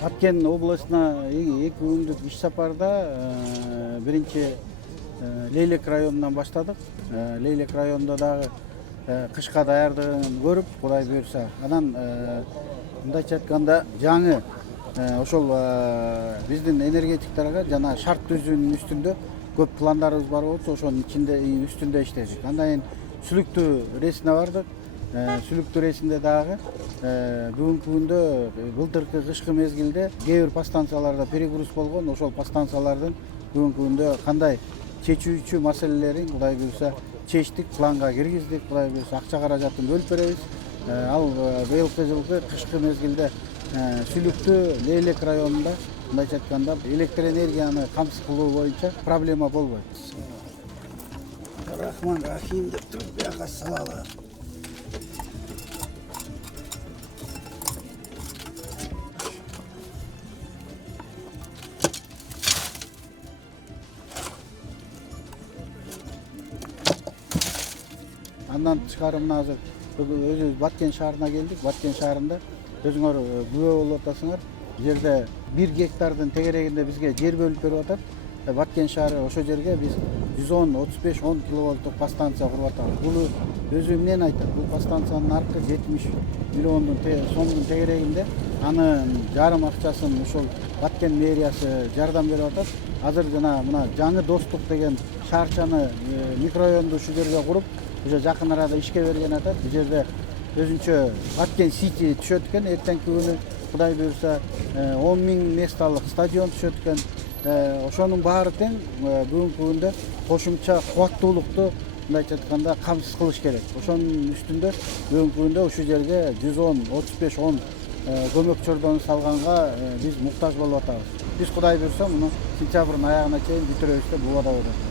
Баткен областына 2 күндүк иш сапарда биринчи Лейлек районунан баштадык. Лейлек районунда дагы кышка даярдыгын көрүп, Кудай буйрса, анан мындайча айтканда жаңы ошол биздин энергетиктерге жана шарт түзүүнүн үстүндө көп пландарыбыз бар болчу, ошонун ичинде үстүндө иштедик. Андан кийин Сүлүктүү рейсине бардык. Сүлүктүү рейсинде дагы бүгүнкү күндө былтыркы кышкы мезгилде кээ бир подстанцияларда перегруз болгон. Ошол подстанциялардын бүгүнкү күндө кандай чечүүчү маселелерин Кудай буйрса чечтик, планга киргиздик. Кудай буйрса акча каражатын бөлүп беребиз. Ал быйылкы жылкы кышкы мезгилде Сүлүктүү Лейлек районунда мындайча айтканда электр энергияны камсыз кылуу боюнча проблема болбойт. Рахман Рахим деп туруп бияка салалы. Андан тышкары мына азыр өзүбүз Баткен шаарына келдик. Баткен шаарында өзүңөр күбө болуп атасыңар. Бул жерде 1 гектардын тегерегинде бизге жер бөлүп берип атат. Баткен шаары ошол жерге биз 110-35-10 киловольттук подстанция куруп атабыз. Бул өзү эмнени айтат? Бул подстанциянын наркы 70 миллиондун сомдун тегерегинде. Анын жарым акчасын ошол Баткен мэриясы жардам берип атат. Азыр жана мына жаңы достук деген шаарчаны микрорайонду ушул жерге куруп, уже жакын арада ишке берген атат. Бул жерде өзүнчө Баткен Сити түшөт экен. Эртеңки күнү Кудай буйрса 10 000 месталык стадион түшөт экен. Ошонун баары тең бүгүнкү күндө кошумча кубаттуулукту мындайча айтканда камсыз кылыш керек. Ошонун үстүндө бүгүнкү күндө ушул жерге 110-35-10 көмөк чордону салганга биз муктаж болуп атабыз. Биз Кудай буйрса муну сентябрдын аягына чейин бүтүрөбүз деп убада беребиз.